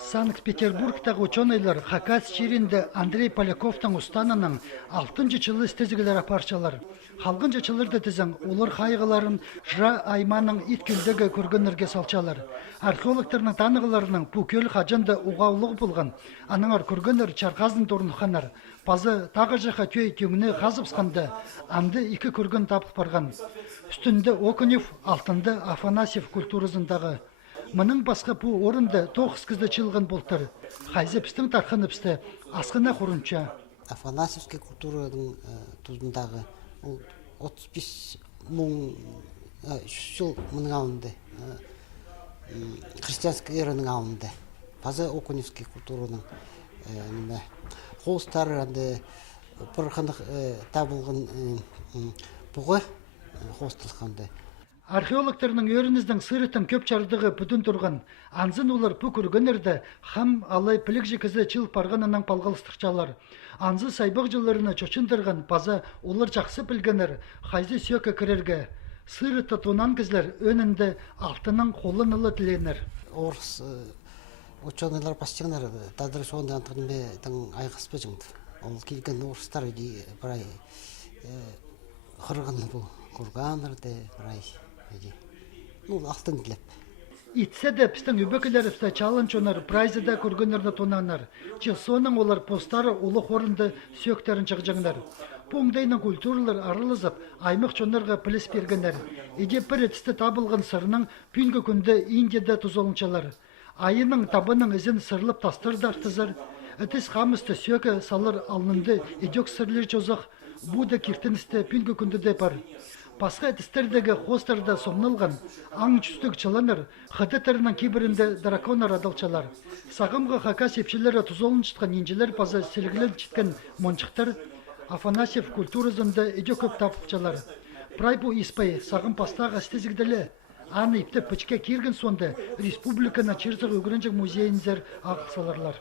Санкт-Петербургтағы ученыйлар Хакас шеринде Андрей Поляковтың устанының 6-нчы жылы стезгілер апарчалар. Халгынча чылырды тізің, олар қайғыларын жыра айманың иткілдігі көргенерге салчалар. Археологтарының танығыларының пукел хажынды уғаулығы болған. Аныңар көргенер чарқазын торынықанар. Пазы тағы жақа төй теңіні қазыпсқанды, анды екі көрген тапық барған. Үстінде Окунев, алтынды Афанасьев культурызындағы. Мұның басқа бұ орынды 9 кізді чылған болтыр. Хайзепістің тарқыныпсты, асқына құрынша. Афанасьевский культураның тұзындағы 35 мың жыл мұның алынды. Христианский эраның алынды. Пазы Окуневский культураның қолыстары бір қандық табылған бұғы қолыстылғанды. Археологтарының өрініздің сырытын көп чардығы бүтін тұрған. Анзын олар бұ көргенерді хам алай пілік жекізі чыл парғанынан палғалыстықчалар. Анзы сайбақ жыларына чочындырған паза олар жақсы білгенер хайзы сүйекі кірерге. Сырыты тонан кізлер өнінде алтының қолын ұлы тіленер. Орыс ученыйлар пастеңдер тадырысуында антығын бе айғыспы жыңды. Ол келген орыстар бірай қырғын бұл көргандырды бірай. Алтын тілеп. Итсе де пістің үбекілерісті чалынчонар прайзыда көргенерді тонанар. Че соның олар постары олы хорынды сөктерін чықжыңдар. Поңдайның культуралар арылызып, аймық чонарға піліс бергенер. Еде бір етісті табылған сырының пүнгі күнді Индияда тұзолынчалар. Айының табының ізін сырлып тастырды артызыр. Әтіс қамысты сөкі салыр алынды едек сырлер чозық. Бұда кертіністі пүнгі күнді де бар. Басқа әтістердегі хостарда сомнылған, аң чүстік чыланыр, қыдытырының кейбірінде драконар адалчалар. Сағымға Хакас епшілері тұзолын чытқан енжелер паза селгілен чіткен мончықтар, Афанасьев культурызында еде көп тапыпчалар. Прай бұ испай сағым пастағы стезігділі. Аны ипті пічке керген сонда республикана Черзық өгірінжік музейінзер ағылсаларлар.